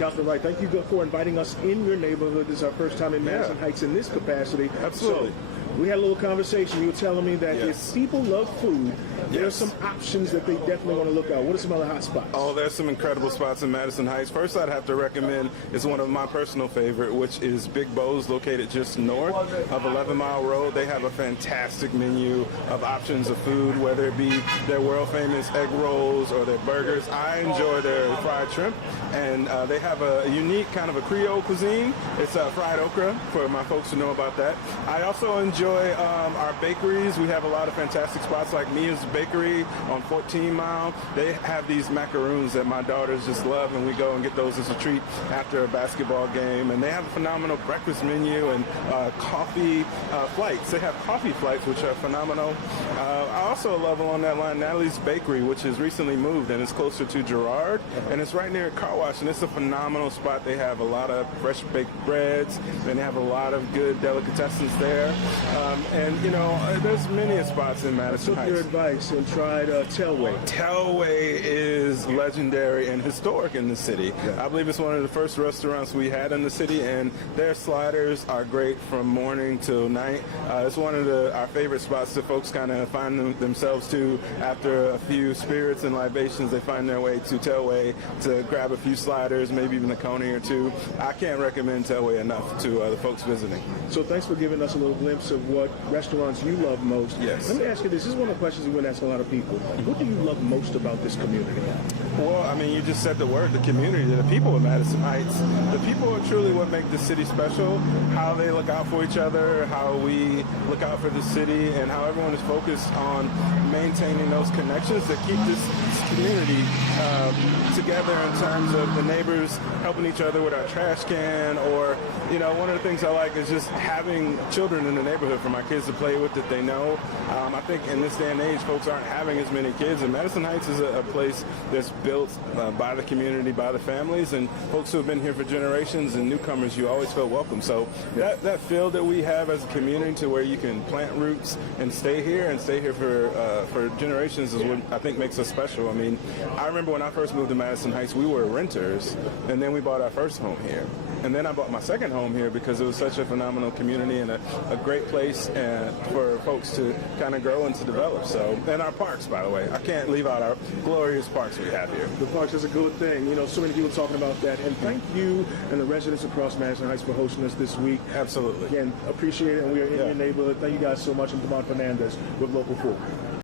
Councilman Wright, thank you for inviting us in your neighborhood. This is our first time in Madison Heights in this capacity. Absolutely. So, we had a little conversation. You were telling me that if people love food, there are some options that they definitely want to look at. What are some other hot spots? Oh, there's some incredible spots in Madison Heights. First, I'd have to recommend is one of my personal favorite, which is Big Bo's, located just north of 11 Mile Road. They have a fantastic menu of options of food, whether it be their world-famous egg rolls or their burgers. I enjoy their fried shrimp, and they have a unique kind of a Creole cuisine. It's fried okra, for my folks to know about that. I also enjoy our bakeries. We have a lot of fantastic spots like Mia's Bakery on 14 Mile. They have these macaroons that my daughters just love, and we go and get those as a treat after a basketball game. And they have a phenomenal breakfast menu and coffee flights. They have coffee flights, which are phenomenal. I also love along that line Natalie's Bakery, which has recently moved, and it's closer to Girard, and it's right near a car wash, and it's a phenomenal spot. They have a lot of fresh baked breads, and they have a lot of good delicatessens there. And, you know, there's many spots in Madison Heights. Took your advice and tried Tellway. Tellway is legendary and historic in the city. I believe it's one of the first restaurants we had in the city, and their sliders are great from morning till night. It's one of our favorite spots that folks kind of find themselves to after a few spirits and libations. They find their way to Tellway to grab a few sliders, maybe even a coney or two. I can't recommend Tellway enough to the folks visiting. So thanks for giving us a little glimpse of what restaurants you love most. Yes. Let me ask you this. This is one of the questions we would ask a lot of people. What do you love most about this community? Well, I mean, you just said the word, the community, the people of Madison Heights. The people are truly what make the city special, how they look out for each other, how we look out for the city, and how everyone is focused on maintaining those connections that keep this community together in terms of the neighbors helping each other with our trash can, or, you know, one of the things I like is just having children in the neighborhood for my kids to play with that they know. I think in this day and age, folks aren't having as many kids, and Madison Heights is a place that's built by the community, by the families, and folks who have been here for generations, and newcomers, you always feel welcome. So that feel that we have as a community to where you can plant roots and stay here for generations is what I think makes us special. I mean, I remember when I first moved to Madison Heights, we were renters, and then we bought our first home here. And then I bought my second home here because it was such a phenomenal community and a great place for folks to kind of grow and to develop. So, and our parks, by the way. I can't leave out our glorious parks we have here. The parks is a good thing. You know, so many people talking about that. And thank you and the residents across Madison Heights for hosting us this week. Absolutely. Again, appreciate it. And we are in your neighborhood. Thank you guys so much. I'm Demond Fernandez with Local 4.